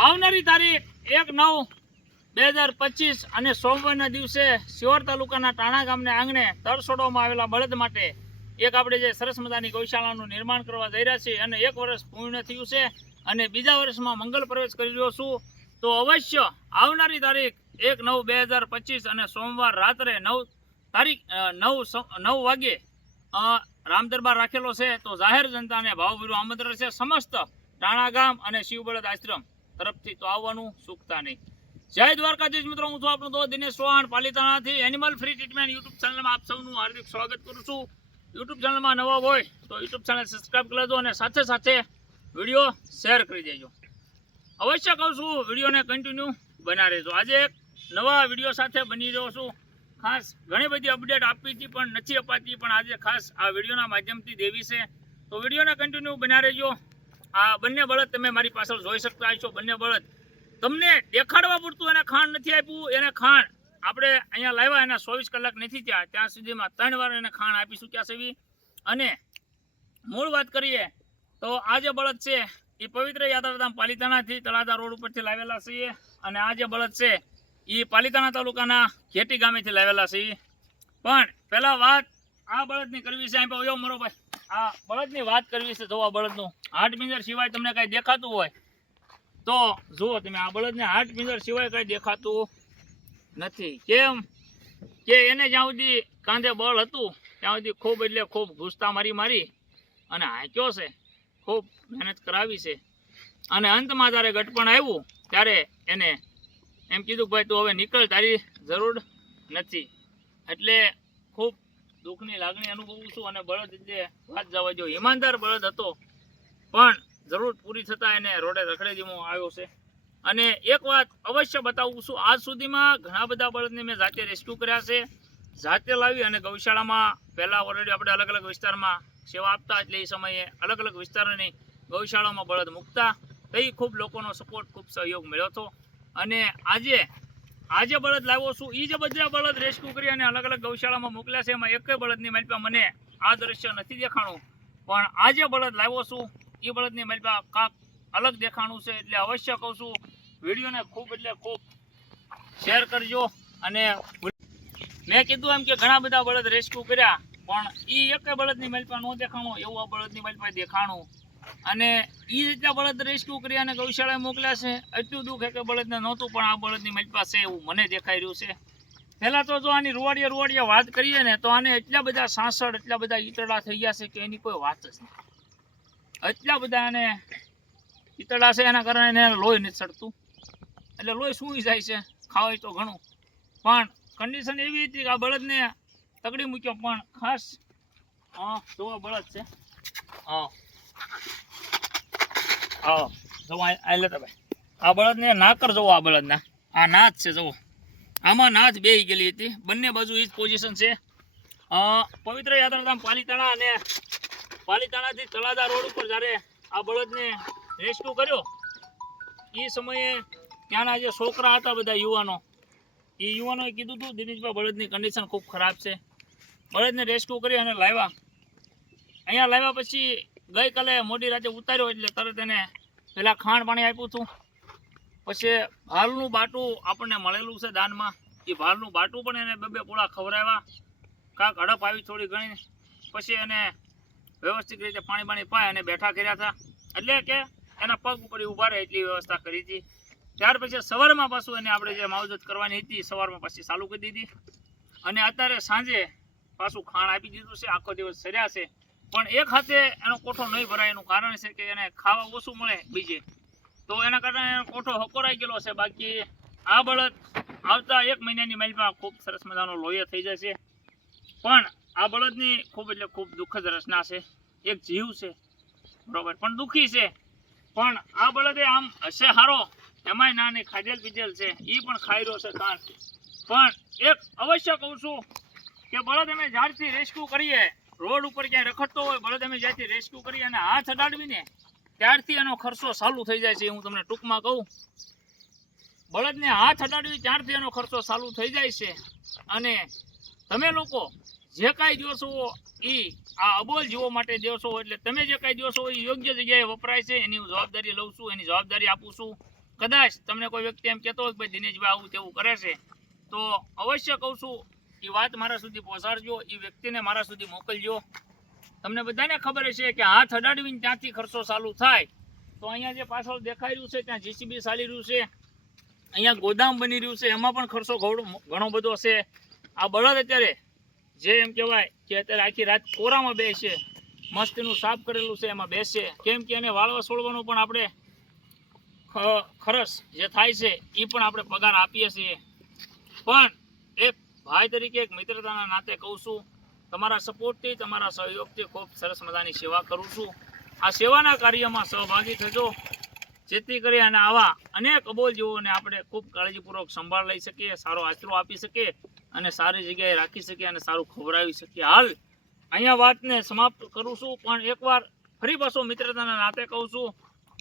આવનારી તારીખ એક નવ બે હજાર પચીસ અને સોમવારના દિવસે શિહોર તાલુકાના ટાણા ગામને આંગણે તરસોડવામાં આવેલા બળદ માટે એક આપણે જે સરસ મજાની ગૌશાળાનું નિર્માણ કરવા જઈ રહ્યા છીએ અને એક વર્ષ પૂર્ણ થયું છે અને બીજા વર્ષમાં મંગલ પ્રવેશ કરી રહ્યો છું, તો અવશ્ય આવનારી તારીખ એક નવ બે હજાર પચીસ અને સોમવાર રાત્રે નવ તારીખ નવ નવ વાગે રામ દરબાર રાખેલો છે, તો જાહેર જનતાને ભાવભર્યું આમંત્રણ છે. સમસ્ત ટાણા ગામ અને શિવબળદ આશ્રમ તરફથી તો આવવાનું ચૂકતા નહીં. જય દ્વારકાધીશ મિત્રો, હું છું આપણું તો દિનેશ ચૌહાણ, પાલિતાણાથી એનિમલ ફ્રી ટ્રીટમેન્ટ યુટ્યુબ ચેનલમાં આપ સૌનું હાર્દિક સ્વાગત કરું છું. યુટ્યુબ ચેનલમાં નવા હોય તો યુટ્યુબ ચેનલ સબસ્ક્રાઈબ કરી લેજો અને સાથે સાથે વીડિયો શેર કરી દેજો. અવશ્ય કહું છું, વિડીયોને કન્ટિન્યુ બના રહેજો. આજે એક નવા વીડિયો સાથે બની રહ્યો છું. ખાસ ઘણી બધી અપડેટ આપી હતી પણ નથી અપાતી, પણ આજે ખાસ આ વિડીયોના માધ્યમથી દેવી છે. તો વિડીયોને કન્ટિન્યુ બના રહેજો. આ બંને બળદ તમે મારી પાછળ જોઈ શકતા છો બંને બળદ. તમને દેખાડવા પૂરતું એને ખાણ નથી આપ્યું. એને ખાણ આપણે અહીંયા લાવ્યા, એના ચોવીસ કલાક નથી થયા. ત્યાં સુધીમાં ત્રણ વાર એને ખાણ આપી ચૂક્યા છે અને મૂળ વાત કરીએ તો આ જે બળદ છે, એ પવિત્ર યાત્રાધામ પાલિતાણાથી તળાજા રોડ ઉપરથી લાવેલા છીએ. અને આ જે બળદ છે, એ પાલિતાણા તાલુકાના ઘેટી ગામેથી લાવેલા છે પણ પહેલા વાત આ બળદની કરવી છે. અહીં પાછો મારો ભાઈ આ બળદની વાત કરવી છે, જોવા બળદનું. હાટ પિંજર સિવાય તમને કાંઈ દેખાતું હોય તો જુઓ તમે, આ બળદને હાટ પિંજર સિવાય કાંઈ દેખાતું નથી. કેમ કે એને જ્યાં સુધી કાંધે બળ હતું, ત્યાં સુધી ખૂબ એટલે ખૂબ ઘૂસતા મારી મારી અને હાંક્યો છે. ખૂબ મહેનત કરાવી છે. અને અંતમાં જ્યારે ગટપણ આવ્યું, ત્યારે એને એમ કીધું ભાઈ તું હવે નીકળ, તારી જરૂર નથી. એટલે દુઃખની લાગણી અનુભવું છું અને બળદ જે વાત જવા જો ઈમાનદાર બળદ હતો, પણ જરૂર પૂરી થતાં એને રોડે રખડેજીમો આવ્યો છે. અને એક વાત અવશ્ય બતાવું છું, આજ સુધીમાં ઘણા બધા બળદને મેં જાતે રેસ્ક્યુ કર્યા છે. જાતે લાવી અને ગૌશાળામાં પહેલાં ઓલરેડી આપણે અલગ અલગ વિસ્તારમાં સેવા આપતા, એટલે એ સમયે અલગ અલગ વિસ્તારોની ગૌશાળામાં બળદ મૂકતા. તે ખૂબ લોકોનો સપોર્ટ ખૂબ સહયોગ મળ્યો હતો. અને આજે આજે બળદ લાવ્યો છું. એ જે બધા બળદ રેસ્ક્યુ કરી અને અલગ અલગ ગૌશાળામાં મોકલ્યા છે. એમાં એક બળદની માલપા મને આ દ્રશ્ય નથી દેખાણું. પણ આજે બળદ લાવ્યો છું. એ બળદની માલપા કાંક અલગ દેખાણું છે એટલે અવશ્ય કહું છું, વિડીયોને ખૂબ એટલે ખૂબ શેર કરજો અને મેં કીધું એમ કે ઘણા બધા બળદ રેસ્ક્યુ કર્યા, પણ એ એક બળદની માલપા ન દેખાણું. એવું આ બળદની માલપા દેખાણું. અને એ રીતના બળદ રેસ્ક્યુ કરી અને ગૌશાળાએ મોકલ્યા છે? એટલું દુઃખ કે બળદને નહોતું, પણ આ બળદની માલપા છે એવું મને દેખાઈ રહ્યું છે. પહેલાં તો જો આની રૂવાડીએ રૂવાડીએ વાત કરીએ ને, તો આને એટલા બધા સાંસળ, એટલા બધા ઈતળા થઈ ગયા છે કે એની કોઈ વાત જ નહીં. એટલા બધા આને ઈતળા છે, એના કારણે એને લોહી નથી સડતું. એટલે લોહી સૂઈ જાય છે, ખાવાય તો ઘણું. પણ કન્ડિશન એવી હતી કે આ બળદને તકડી મૂક્યો, પણ ખાસ, હા, જોવા બળદ છે. હા. હા જોવા આ લેતા ભાઈ. આ બળદને નાકર જોવો આ બળદના. આ નાચ છે જોવો આમાં નાચ બે ગયેલી હતી. બંને બાજુ એ જ પોઝિશન છે. પવિત્ર યાત્રાધામ પાલીતાણા અને પાલીતાણાથી તળાજા રોડ ઉપર જ્યારે આ બળદને રેસ્ક્યુ કર્યો એ સમયે ત્યાંના જે છોકરા હતા બધા યુવાનો, એ યુવાનોએ કીધું હતું દિનેશભાઈ, બળદની કન્ડિશન ખૂબ ખરાબ છે. બળદને રેસ્ક્યુ કરી અને લાવ્યા. અહીંયા લાવ્યા પછી ગઈકાલે મોડી રાતે ઉતાર્યો એટલે તરત એને પહેલાં ખાણ પાણી આપ્યું હતું. પછી ભાલનું બાટું આપણને મળેલું છે દાનમાં. એ ભાલનું બાટું પણ એને બે બે પોળા ખવડાવ્યા. કાંક હડપ આવી થોડી ઘણી. પછી એને વ્યવસ્થિત રીતે પાણી પાણી પાય અને બેઠા કર્યા હતા. એટલે કે એના પગ ઉપર ઊભા રહે એટલી વ્યવસ્થા કરી હતી. ત્યાર પછી સવારમાં પાછું એને આપણે જે માવજત કરવાની હતી, સવારમાં પાછી ચાલુ કરી દીધી. અને અત્યારે સાંજે પાછું ખાણ આપી દીધું છે. આખો દિવસ સર્યા છે. પણ એક હાથે એનો કોઠો નહીં ભરાય, એનું કારણ છે કે એને ખાવા ઓછું મળે બીજે. તો એના કારણે એનો કોઠો હકોરાઈ ગયેલો છે. બાકી આ બળદ આવતા એક મહિનાની માઇલમાં ખૂબ સરસ મજાનો લોહી થઈ જશે. પણ આ બળદની ખૂબ એટલે ખૂબ દુઃખદ રચના છે. એક જીવ છે. બરોબર. પણ દુઃખી છે. પણ આ બળદે આમ હશે હારો, એમાંય ના નહીં ખાધેલ પીધેલ છે. એ પણ ખાઈ રહ્યો છે કાન પણ એક અવશ્ય કહું છું કે બળદ અમે ઝાડથી રેસ્ક્યુ કરીએ રોડ ઉપર ક્યાંય રખડતો હોય, બળદ અમે જ્યાંથી રેસ્ક્યુ કરી અને હાથ અડાડવીને ત્યારથી એનો ખર્ચો ચાલુ થઈ જાય છે હું તમને ટૂંકમાં કહું. બળદને હાથ અડાડવી ત્યારથી એનો ખર્ચો ચાલુ થઈ જાય છે. અને તમે લોકો જે કાંઈ દો છો એ આ અબોલ જીવો માટે દો છો એટલે તમે જે કાંઈ દો છો એ યોગ્ય જગ્યાએ વપરાય છે, એની હું જવાબદારી લઉં છું, એની જવાબદારી આપું છું. કદાચ તમને કોઈ વ્યક્તિ એમ કહેતો હોય કે ભાઈ દિનેશભાઈ આવું તેવું કરે છે, તો અવશ્ય કહું છું એ વાત મારા સુધી પહોંચાડજો, એ વ્યક્તિને મારા સુધી મોકલજો. તમને બધાને ખબર છે કે હાથ અડાડવીને ત્યાંથી ખર્ચો ચાલુ થાય. તો અહીંયા જે પાછળ દેખાઈ રહ્યું છે, ત્યાં જીસીબી ચાલી રહ્યું છે. અહીંયા ગોદામ બની રહ્યું છે, એમાં પણ ખર્ચો ઘણો- બધો છે આ બળદ અત્યારે જે એમ કહેવાય કે અત્યારે આખી રાત કોરામાં બેસે મસ્તીનું સાફ કરેલું છે, એમાં બેસે કેમ કે એને વાળવા છોડવાનું પણ આપણે ખરસ જે થાય છે એ પણ આપણે પગાર આપીએ છીએ. પણ એક ભાઈ તરીકે એક મિત્રતાના નાતે કહું છું, તમારા સપોર્ટથી, તમારા સહયોગથી ખૂબ સરસ મજાની સેવા કરું છું. આ સેવાના કાર્યમાં સહભાગી થજો. જેથી કરી અને આવા અનેક અબોલ આપણે ખૂબ કાળજીપૂર્વક સંભાળ લઈ શકીએ, સારો આશરો આપી શકીએ અને સારી જગ્યાએ રાખી શકીએ અને સારું ખવડાવી શકીએ. હાલ, અહીંયા વાતને સમાપ્ત કરું છું, પણ એકવાર ફરી પાછો મિત્રતાના નાતે કહું છું,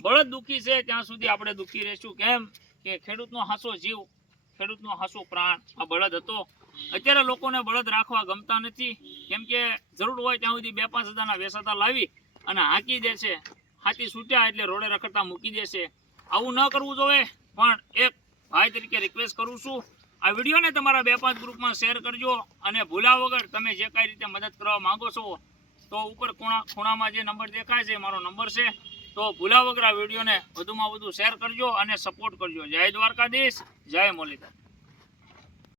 બળદ દુઃખી છે, ત્યાં સુધી આપણે દુઃખી રહીશું. કેમ? કે ખેડૂતનો હાસો જીવ ખેડૂતનો હાસો પ્રાણ આ બળદ હતો. અત્યારે લોકોને બળદ રાખવા ગમતા નથી. કેમ કે જરૂર હોય ત્યાં સુધી બે પાંચ હજારના વેસાતા લાવી અને હાંકી દે છે. હાથી છૂટ્યા એટલે રોડે રખડતા મૂકી દે છે. આવું ન કરવું જોઈએ, પણ એક ભાઈ તરીકે રિક્વેસ્ટ કરું છું. આ વિડીયોને તમારા બે પાંચ ગ્રુપમાં શેર કરજો અને ભૂલા વગર તમે જે કાંઈ રીતે મદદ કરવા માંગો છો, તો ઉપર ખૂણા ખૂણામાં જે નંબર દેખાય છે, મારો નંબર છે. તો ભૂલા વગર આ વિડીયોને વધુમાં વધુ શેર કરજો અને સપોર્ટ કરજો. જય દ્વારકાધીશ, જય મુરલીધર